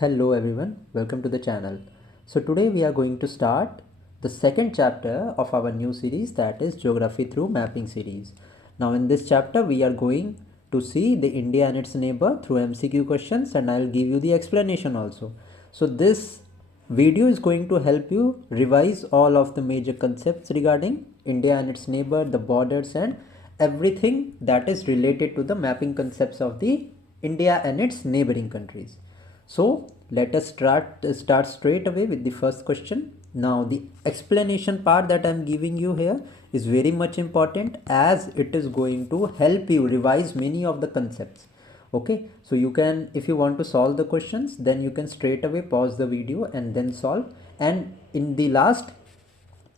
Hello everyone, welcome to the channel. So today we are going to start the second chapter of our new series, that is Geography through Mapping series. Now in this chapter we are going to see the India and its neighbor through MCQ questions, and I will give you the explanation also. So this video is going to help you revise all of the major concepts regarding India and its neighbor, the borders, and everything that is related to the mapping concepts of the India and its neighboring countries. So let us start straight away with the first question. Now the explanation part that I am giving you here is very much important, as it is going to help you revise many of the concepts. Okay, so you can, if you want to solve the questions, then you can straight away pause the video and then solve, and in the last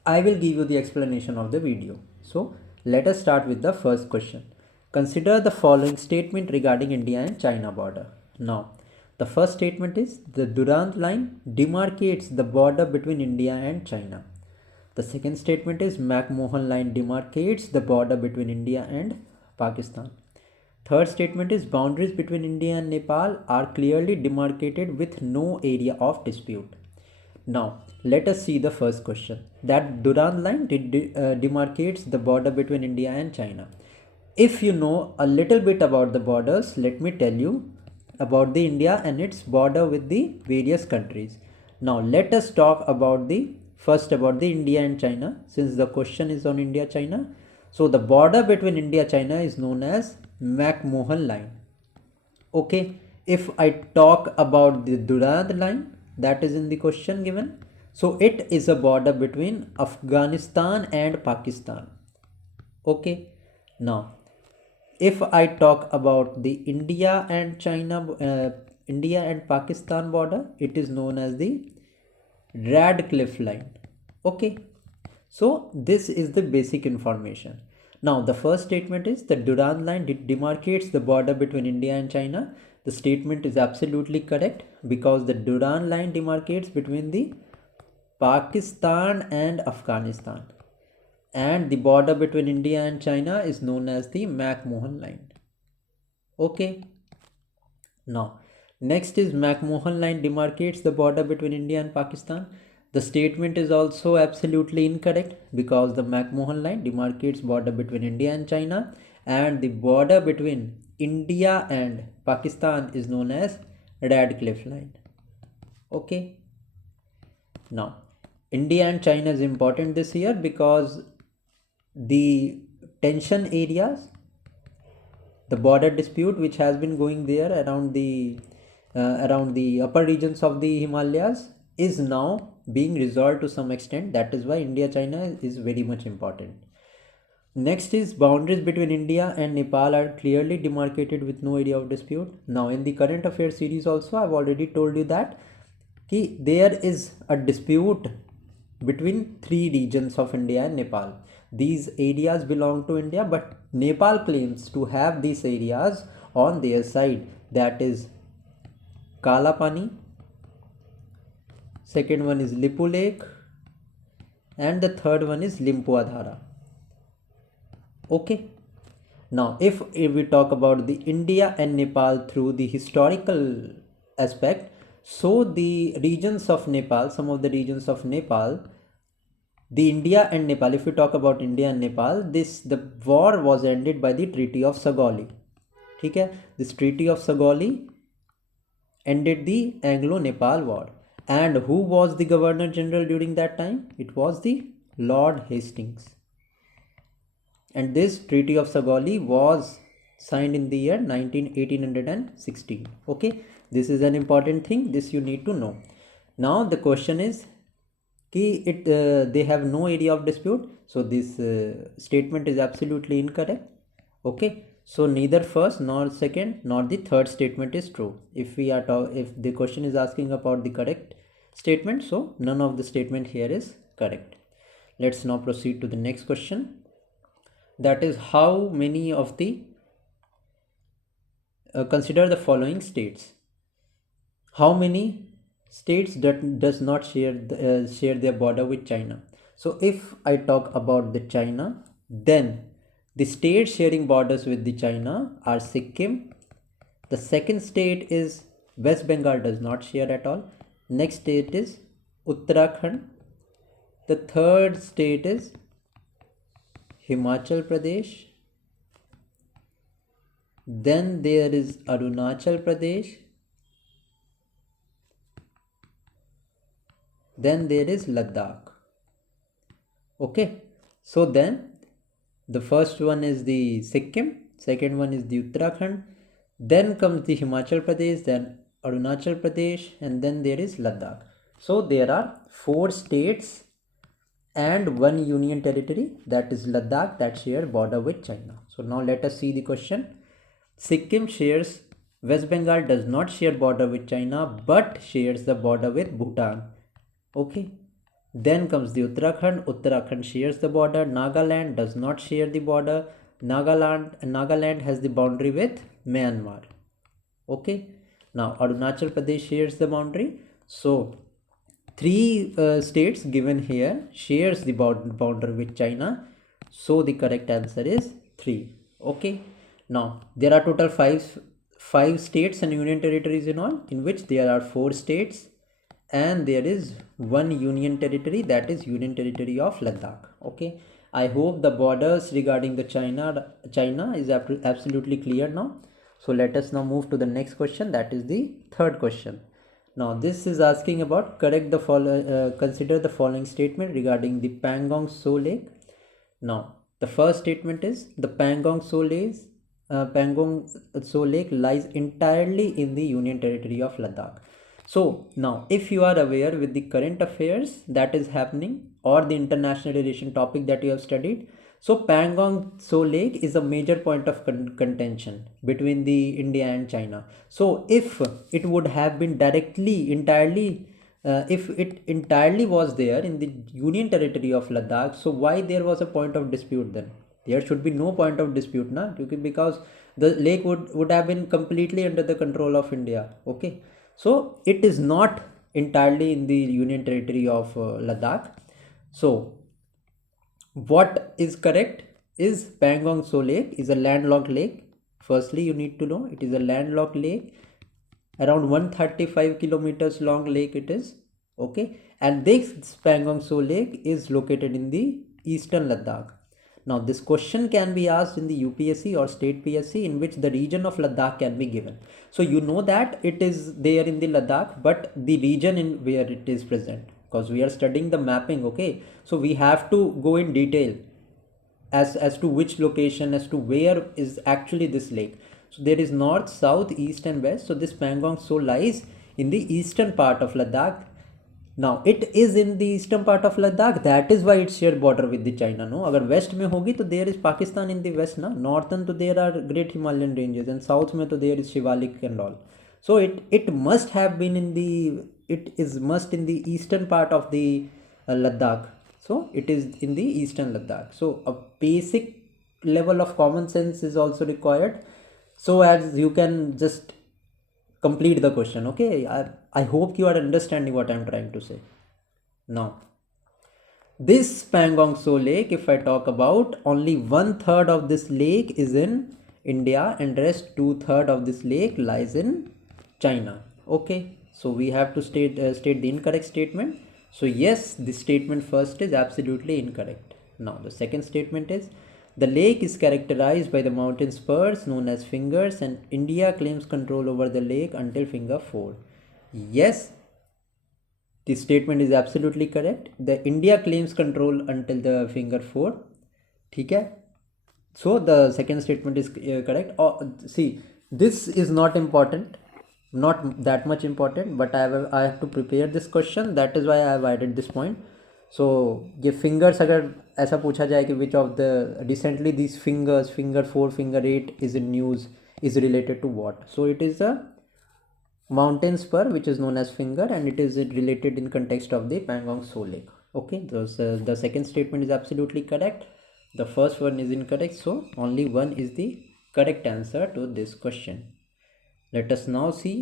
I will give you the explanation of the video. So let us start with the first question. Consider the following statement regarding India and China border. Now, the first statement is the Durand line demarcates the border between India and China. The second statement is McMahon line demarcates the border between India and Pakistan. Third statement is boundaries between India and Nepal are clearly demarcated with no area of dispute. Now, let us see the first question. That Durand line demarcates the border between India and China. If you know a little bit about the borders, let me tell you about the India and its border with the various countries. Now, let us talk about the first about the India and China, since the question is on India China. So, the border between India China is known as McMahon line. Okay, if I talk about the Durand line that is in the question given, so it is a border between Afghanistan and Pakistan. Okay, now if I talk about the India and Pakistan border, it is known as the Radcliffe line. Okay, so this is the basic information. Now the first statement is the Durand line demarcates the border between India and China. The statement is absolutely correct, because the Durand line demarcates between the Pakistan and Afghanistan, and the border between India and China is known as the McMahon line. Okay, now next is McMahon line demarcates the border between India and Pakistan. The statement is also absolutely incorrect, because the McMahon line demarcates border between India and China, and the border between India and Pakistan is known as Radcliffe line. Okay, now India and China is important this year because the tension areas, the border dispute which has been going there around the upper regions of the Himalayas, is now being resolved to some extent. That is why India China is very much important. Next is boundaries between India and Nepal are clearly demarcated with no area of dispute. Now in the current affairs series also I've already told you that there is a dispute between three regions of India and Nepal. These areas belong to India, but Nepal claims to have these areas on their side. That is Kalapani, second one is Lipu Lake, and the third one is Limpuadhara. Okay. Now, if we talk about the India and Nepal through the historical aspect, so the regions of Nepal, some of the regions of Nepal, the India and Nepal, if we talk about India and Nepal, the war was ended by the Treaty of Sagoli. Okay, this Treaty of Sagoli ended the Anglo-Nepal War. And who was the Governor General during that time? It was the Lord Hastings. And this Treaty of Sagoli was signed in the year 1816. Okay, this is an important thing, this you need to know. Now the question is, they have no area of dispute, so this statement is absolutely incorrect. Okay, so neither first nor second nor the third statement is true. If the question is asking about the correct statement, so none of the statement here is correct. Let's now proceed to the next question. That is, how many of the consider the following states. How many states that does not share their border with China? So if I talk about the China, then the states sharing borders with the China are Sikkim. The second state is West Bengal does not share at all. Next state is Uttarakhand. The third state is Himachal Pradesh. Then there is Arunachal Pradesh. Then there is Ladakh. Okay, so then the first one is the Sikkim, second one is the Uttarakhand, then comes the Himachal Pradesh, then Arunachal Pradesh, and then there is Ladakh. So there are 4 states and 1 union territory, that is Ladakh, that share border with China. So now let us see the question. Sikkim shares, West Bengal does not share border with China but shares the border with Bhutan. Okay. Then comes the Uttarakhand. Uttarakhand shares the border. Nagaland does not share the border. Nagaland has the boundary with Myanmar. Okay. Now Arunachal Pradesh shares the boundary. So 3 states given here shares the boundary with China. So the correct answer is 3. Okay. Now there are total 5 states and union territories in all, in which there are 4 states and there is 1 union territory, that is Union Territory of Ladakh. Okay, I hope the borders regarding the China is absolutely clear now. So let us now move to the next question, that is the third question. Now this is asking about consider the following statement regarding the Pangong Tso Lake. Now the first statement is the Pangong Tso Lake lies entirely in the Union Territory of Ladakh. So now if you are aware with the current affairs that is happening or the international relation topic that you have studied, so Pangong Tso Lake is a major point of contention between the India and China. So if it would have been if it entirely was there in the Union Territory of Ladakh, so why there was a point of dispute then? There should be no point of dispute, na? Because the lake would have been completely under the control of India. Okay, so it is not entirely in the Union Territory of Ladakh. So what is correct is Pangong Tso Lake is a landlocked lake. Firstly, you need to know it is a landlocked lake, around 135 kilometers long lake it is. Okay, and this Pangong Tso Lake is located in the eastern Ladakh. Now this question can be asked in the UPSC or state PSC, in which the region of Ladakh can be given. So you know that it is there in the Ladakh, but the region in where it is present, because we are studying the mapping. Okay, so we have to go in detail as to which location, as to where is actually this lake. So there is north, south, east and west. So this Pangong Tso lies in the eastern part of Ladakh. Now it is in the eastern part of Ladakh, that is why it shared border with the China. No, अगर west में होगी तो there is Pakistan in the west ना. Northern तो there are great Himalayan ranges, and south में तो there is Shivalik and all. So it must have been in the in the eastern part of the Ladakh. So it is in the eastern Ladakh. So a basic level of common sense is also required, so as you can just complete the question. Okay, I hope you are understanding what I'm trying to say. Now this Pangong Tso Lake, if I talk about, only 1/3 of this lake is in India and rest 2/3 of this lake lies in China. Okay, so we have to state the incorrect statement. So yes, this statement first is absolutely incorrect. Now the second statement is the lake is characterized by the mountain spurs known as fingers, and India claims control over the lake until finger 4. Yes, this statement is absolutely correct. The India claims control until the finger 4. ठीक है? So the second statement is correct. See, this is not important, not that much important, but I have to prepare this question. That is why I have added this point. So ये fingers, अगर ऐसा पूछा जाए कि which of the recently these fingers, finger 4, finger 8 is in news, is related to what? So it is a mountain spur which is known as finger, and it is related in context of the Pangong Tso Lake. Okay, the second statement is absolutely correct. The first one is incorrect, so only one is the correct answer to this question. Let us now see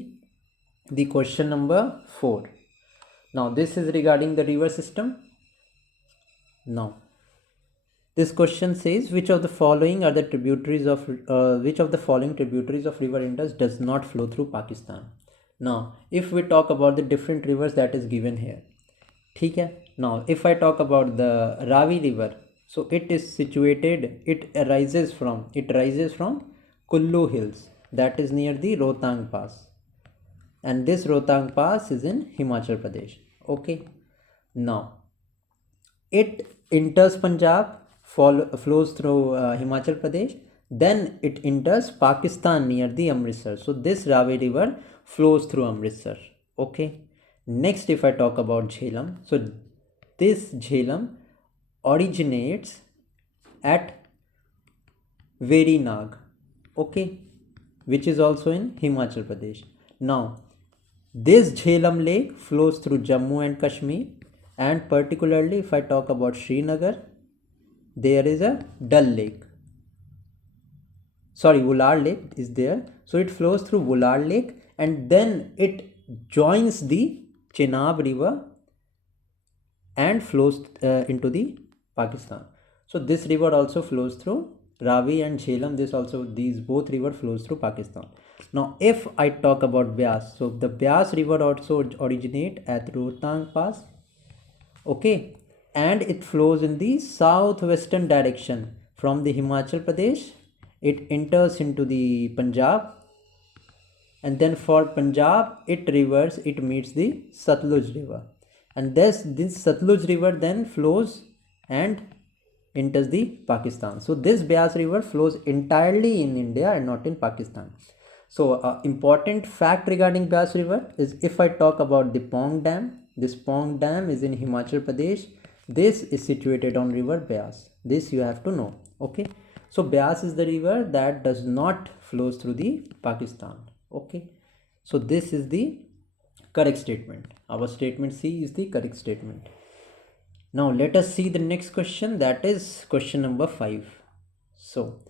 the question number 4. Now this is regarding the river system. Now this question says which of the following are the tributaries of river Indus does not flow through Pakistan. Now if we talk about the different rivers that is given here, ठीक है. Now if I talk about the Ravi river, so it is situated, it rises from Kullu hills, that is near the Rohtang pass, and this Rohtang pass is in Himachal Pradesh. Okay, now it enters Punjab, flows through Himachal Pradesh, then it enters Pakistan near the Amritsar. So this Ravi river flows through Amritsar. Okay, next if I talk about Jhelum, so this Jhelum originates at Verinag, okay, which is also in Himachal Pradesh. Now this Jhelum lake flows through Jammu and Kashmir, and particularly if I talk about Srinagar, there is a Dal Lake. Sorry, Vular Lake is there. So it flows through Vular Lake and then it joins the Chenab river and flows into the Pakistan. So this river also flows through Ravi and Jhelum. These both river flows through Pakistan. Now if I talk about Beas, so the Beas river also originate at Rohtang Pass, okay, and it flows in the southwestern direction from the Himachal Pradesh. It enters into the Punjab, and then for Punjab it meets the Satluj river, and this Satluj river then flows and enters the Pakistan. So this Beas river flows entirely in India and not in Pakistan. So important fact regarding Beas river is, if I talk about the Pong Dam, this Pong Dam is in Himachal Pradesh. This is situated on river Beas. This you have to know. Okay, so Beas is the river that does not flows through the Pakistan. Okay, so this is the correct statement. Our statement C is the correct statement. Now let us see the next question, that is question number 5. So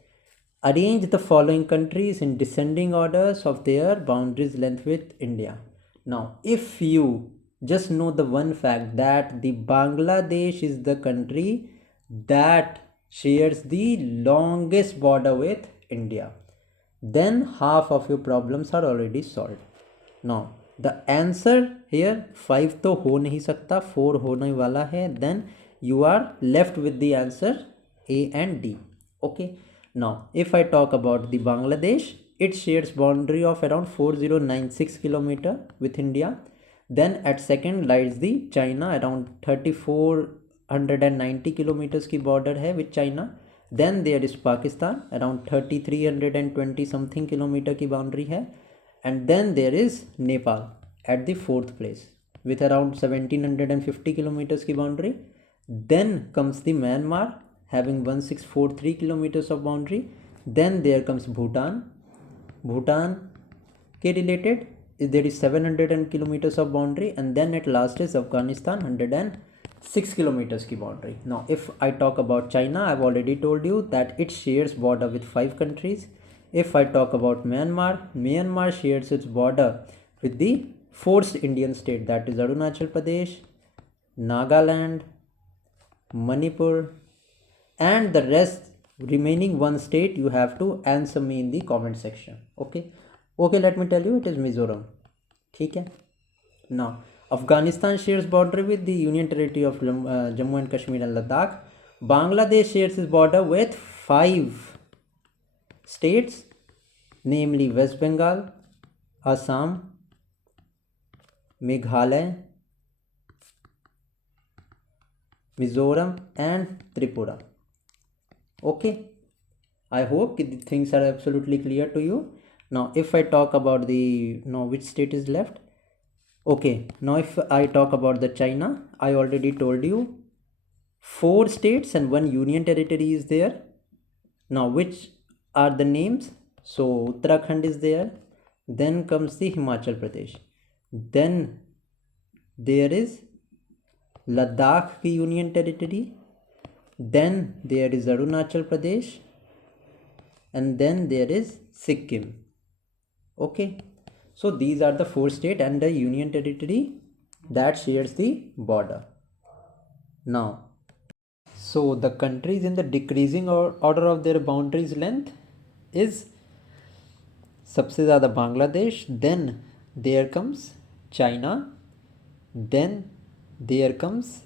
arrange the following countries in descending orders of their boundaries length with India. Now if you just know the one fact that the Bangladesh is the country that shares the longest border with India, then half of your problems are already solved. Now the answer here 5 तो हो नहीं सकता, 4 होने वाला है, then you are left with the answer A and D. Okay, now if I talk about the Bangladesh, it shares boundary of around 4096 kilometer with India. Then at second lies the China, around 3490 kilometers की border है with China. Then there is Pakistan, around 3320 something kilometer की boundary है. And then there is Nepal at the 4th place with around 1750 kilometers की boundary. Then comes the Myanmar having 1643 kilometers of boundary. Then there comes Bhutan के related there is 700 kilometers of boundary, and then at last is Afghanistan, 106 kilometers की boundary. Now if I talk about China, I've already told you that it shares border with 5 countries. If I talk about Myanmar shares its border with the 4th Indian state, that is Arunachal Pradesh, Nagaland, Manipur, and the rest remaining one state you have to answer me in the comment section. Okay, let me tell you, it is Mizoram. ठीक है. Now Afghanistan shares border with the Union Territory of Jammu and Kashmir and Ladakh. Bangladesh shares its border with 5 states, namely West Bengal, Assam, Meghalaya, Mizoram and Tripura. Okay, I hope the things are absolutely clear to you. Now if I talk about which state is left. Okay, now if I talk about the China, I already told you 4 states and 1 union territory is there. Now which are the names? So Uttarakhand is there, then comes the Himachal Pradesh, then there is Ladakh की union territory, then there is Arunachal Pradesh, and then there is Sikkim. Okay, so these are the 4 states and the union territory that shares the border. Now, so the countries in the decreasing order of their boundaries length is सबसे ज़्यादा Bangladesh, then there comes China, then there comes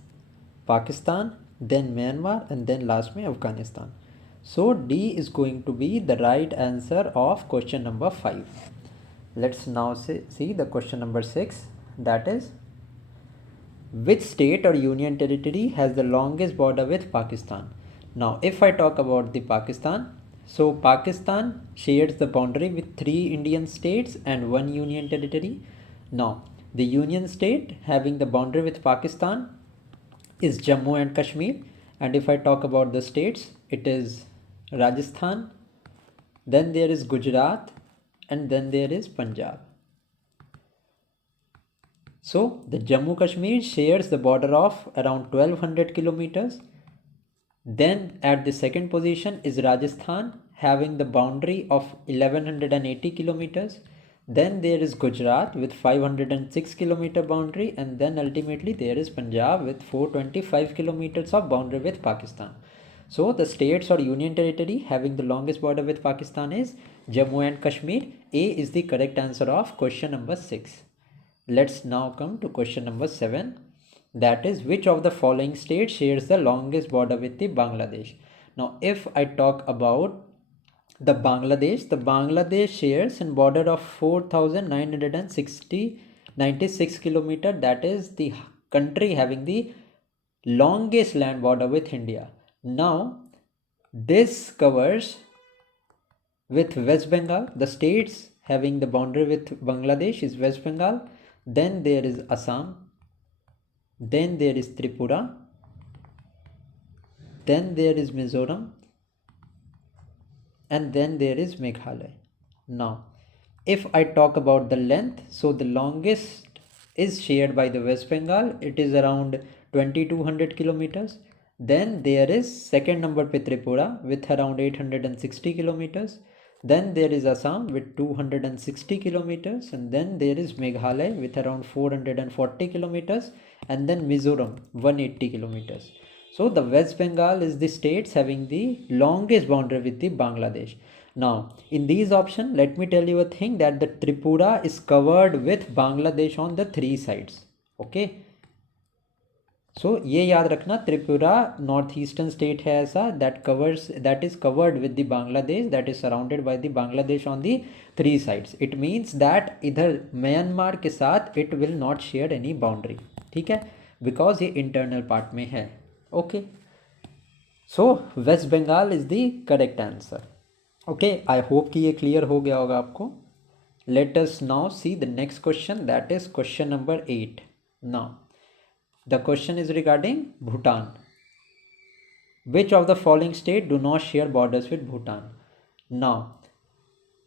Pakistan, then Myanmar, and then last में Afghanistan. So D is going to be the right answer of question number 5. Let's now see the question number 6, that is, which state or union territory has the longest border with Pakistan? Now, if I talk about the Pakistan, so Pakistan shares the boundary with 3 Indian states and 1 union territory. Now, the union state having the boundary with Pakistan is Jammu and Kashmir. And if I talk about the states, it is Rajasthan, then there is Gujarat, and then there is Punjab. So the Jammu Kashmir shares the border of around 1200 kilometers. Then at the second position is Rajasthan, having the boundary of 1180 kilometers. Then there is Gujarat with 506 kilometer boundary, and then ultimately there is Punjab with 425 kilometers of boundary with Pakistan. So the states or union territory having the longest border with Pakistan is Jammu and Kashmir. A is the correct answer of question number 6. Let's now come to question number 7, that is, which of the following states shares the longest border with the Bangladesh? Now if I talk about the Bangladesh shares a border of 4,996 kilometer. That is the country having the longest land border with India. Now this covers with West Bengal. The states having the boundary with Bangladesh is West Bengal, then there is Assam, then there is Tripura, then there is Mizoram, and then there is Meghalaya. Now if I talk about the length, so the longest is shared by the West Bengal, it is around 2200 kilometers. Then there is second number पे Tripura with around 860 kilometers. Then there is Assam with 260 kilometers, and then there is Meghalaya with around 440 kilometers, and then Mizoram 180 kilometers. So the West Bengal is the states having the longest boundary with the Bangladesh. Now in these options, let me tell you a thing, that the Tripura is covered with Bangladesh on the 3 sides. Okay, so ये याद रखना, Tripura north eastern state है ऐसा, that is covered with the Bangladesh, that is surrounded by the Bangladesh on the 3 sides. It means that इधर Myanmar के साथ it will not share any boundary, ठीक है, because ये इंटरनल पार्ट में है. Okay, so West Bengal is the correct answer. Okay, I hope कि ये क्लियर हो गया होगा आपको. Let us now see the next question, that is question number 8. Now the question is regarding Bhutan. Which of the following states do not share borders with Bhutan? Now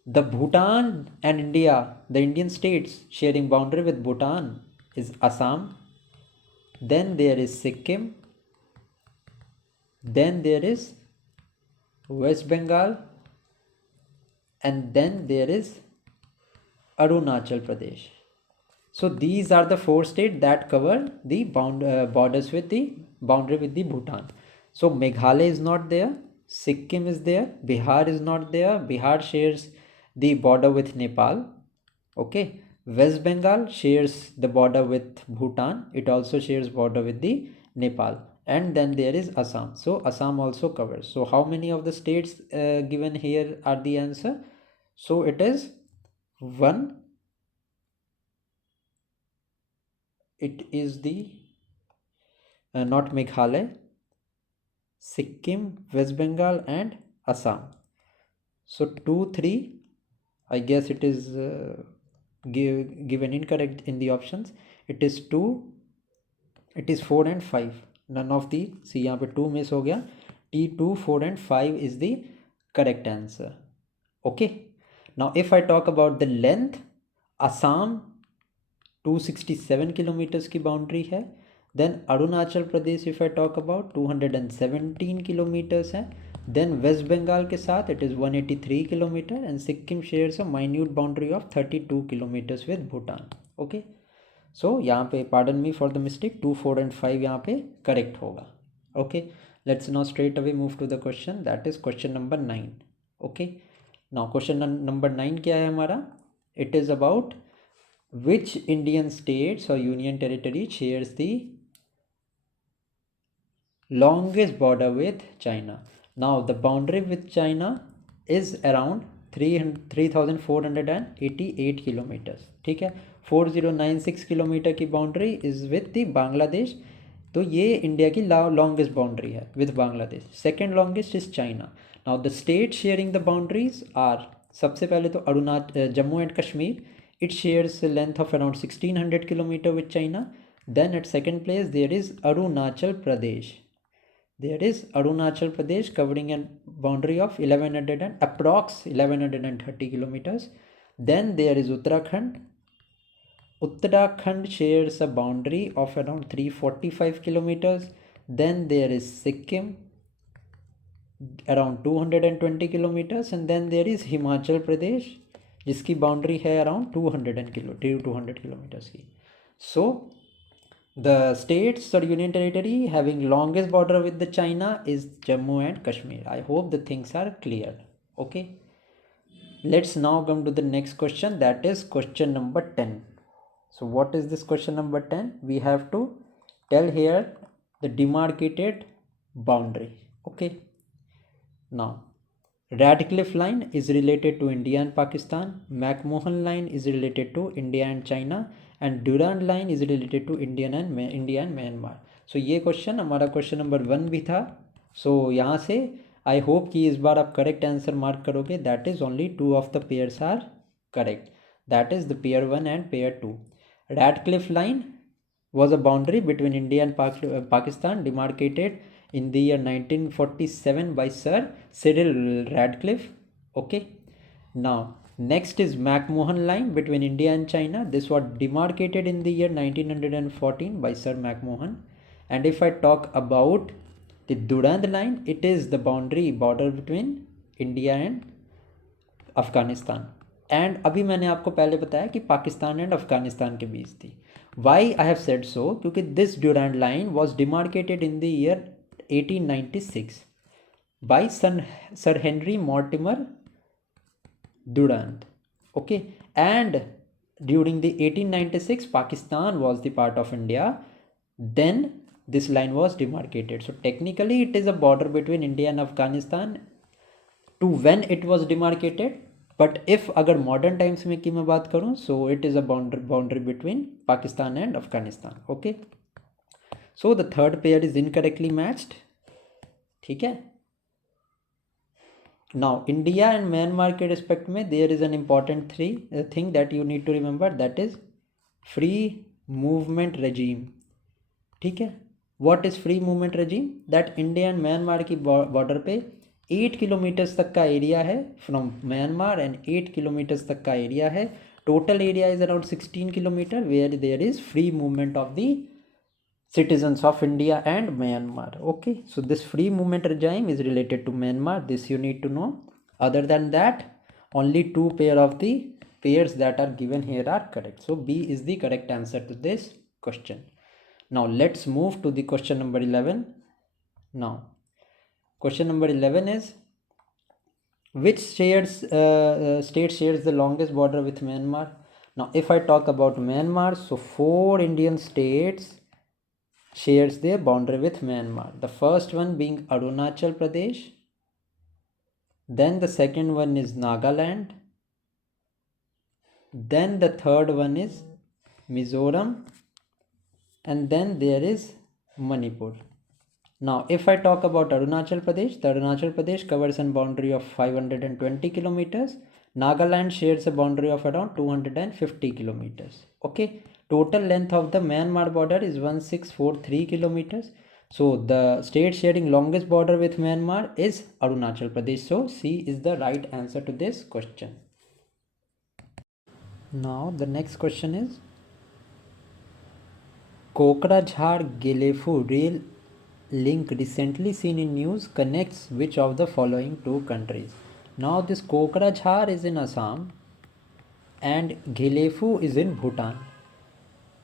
the Bhutan and India, the Indian states sharing boundary with Bhutan is Assam, then there is Sikkim, then there is West Bengal, and then there is Arunachal Pradesh. So these are the 4 states that cover the borders with the boundary with the Bhutan. So Meghalaya is not there, Sikkim is there, Bihar is not there. Bihar shares the border with Nepal. Okay, West Bengal shares the border with Bhutan. It also shares border with the Nepal. And then there is Assam. So Assam also covers. So how many of the states given here are the answer? So it is 1. It is the not Meghalaya, Sikkim, West Bengal, and Assam. So 2, 3, I guess it is given incorrect in the options. It is 2, it is 4 and 5. None of the, see यहाँ पे 2 miss हो गया. T2, 4 and 5 is the correct answer. Okay, now if I talk about the length, Assam 267 kilometres की boundary है. Then Arunachal Pradesh if I talk about 217 kilometres है. Then West Bengal के साथ it is 183 kilometre, and Sikkim shares a minute boundary of 32 kilometres with Bhutan. Okay, so यहाँ पे pardon me for the mistake, 2, 4 and 5 यहाँ पे correct होगा. Okay, let's now straight away move to the question, that is question number 9. Okay, now question number 9 क्या है हमारा? It is about which Indian states or union territory shares the longest border with China? Now the boundary with China is around 3,488 kilometers. ठीक है, 4096 kilometre की boundary is with the Bangladesh. तो ये India की longest boundary है with Bangladesh. Second longest is China. Now the state sharing the boundaries are, सबसे पहले तो Jammu and Kashmir. It shares length of around 1600 kilometre with China. Then at second place there is Arunachal Pradesh. There is Arunachal Pradesh covering a boundary of 1100 and approx 1130 kilometers. Then there is Uttarakhand. Uttarakhand shares a boundary of around 345 kilometers. Then there is Sikkim around 220 kilometers, and then there is Himachal Pradesh जिसकी boundary है around 200 kilometres की. So the states or union territory having longest border with the China is Jammu and Kashmir. I hope the things are clear. Okay, let's now come to the next question, that is question number 10. So what is this question number 10? We have to tell here the demarcated boundary. Okay, now Radcliffe line is related to India and Pakistan. McMahon line is related to India and China. And Durand line is related to India and Myanmar. So ये question हमारा question number 1 भी था. सो यहाँ से आई hope कि इस बार आप करेक्ट आंसर मार्क करोगे. That is only 2 of the pairs are correct. That is the pair 1 and pair 2. Radcliffe line was a boundary between India and Pakistan demarcated in the year 1947 by Sir Cyril Radcliffe. Okay, now next is McMahon line between India and China. This was demarcated in the year 1914 by Sir McMahon. And if I talk about the Durand line, it is the border between India and Afghanistan. And अभी मैंने आपको पहले बताया कि Pakistan and Afghanistan के बीच थी. Why I have said so, क्योंकि this Durand line was demarcated in the year 1896 by Sir Henry Mortimer Durand. Okay, and during the 1896 Pakistan was the part of India. Then this line was demarcated. So technically it is a border between India and Afghanistan to when it was demarcated. But if अगर modern times में की मैं बात करूँ, so it is a boundary between Pakistan and Afghanistan. Okay, so the third pair is incorrectly matched. ठीक है. Now India and Myanmar के respect में there is an important thing that you need to remember, that is free movement regime. ठीक है. What is free movement regime? That India and Myanmar की border पे 8 kilometres तक का area है from Myanmar and 8 kilometres तक का area है. Total area is around 16 kilometer where there is free movement of the citizens of India and Myanmar. Okay, so this free movement regime is related to Myanmar. This you need to know. Other than that, only 2 pair of the pairs that are given here are correct. So B is the correct answer to this question. Now let's move to the question number 11. Now question number 11 is, which state shares the longest border with Myanmar? Now if I talk about Myanmar, so 4 Indian states shares their boundary with Myanmar. The first one being Arunachal Pradesh, then the second one is Nagaland, then the third one is Mizoram, and then there is Manipur. Now if I talk about Arunachal Pradesh, the Arunachal Pradesh covers a boundary of 520 kilometers. Nagaland shares a boundary of around 250 kilometers. Okay, total length of the Myanmar border is 1643 kilometers. So the state sharing longest border with Myanmar is Arunachal Pradesh. So C is the right answer to this question. Now the next question is, Kokrajhar Gelefu rail link recently seen in news connects which of the following 2 countries? Now this Kokrajhar is in Assam and Gelefu is in Bhutan.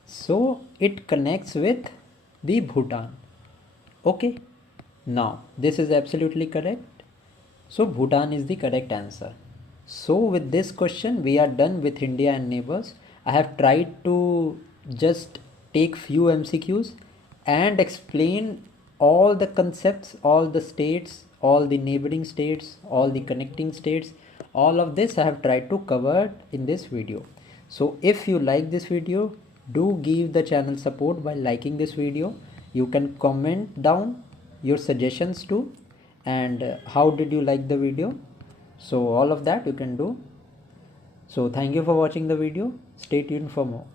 So it connects with the Bhutan. Okay, now this is absolutely correct. So Bhutan is the correct answer. So with this question we are done with India and neighbors. I have tried to just take few MCQs and explain all the concepts, all the states, all the neighboring states, all the connecting states. All of this I have tried to cover in this video. So if you like this video, do give the channel support by liking this video. You can comment down your suggestions too, and how did you like the video. So all of that you can do. So thank you for watching the video. Stay tuned for more.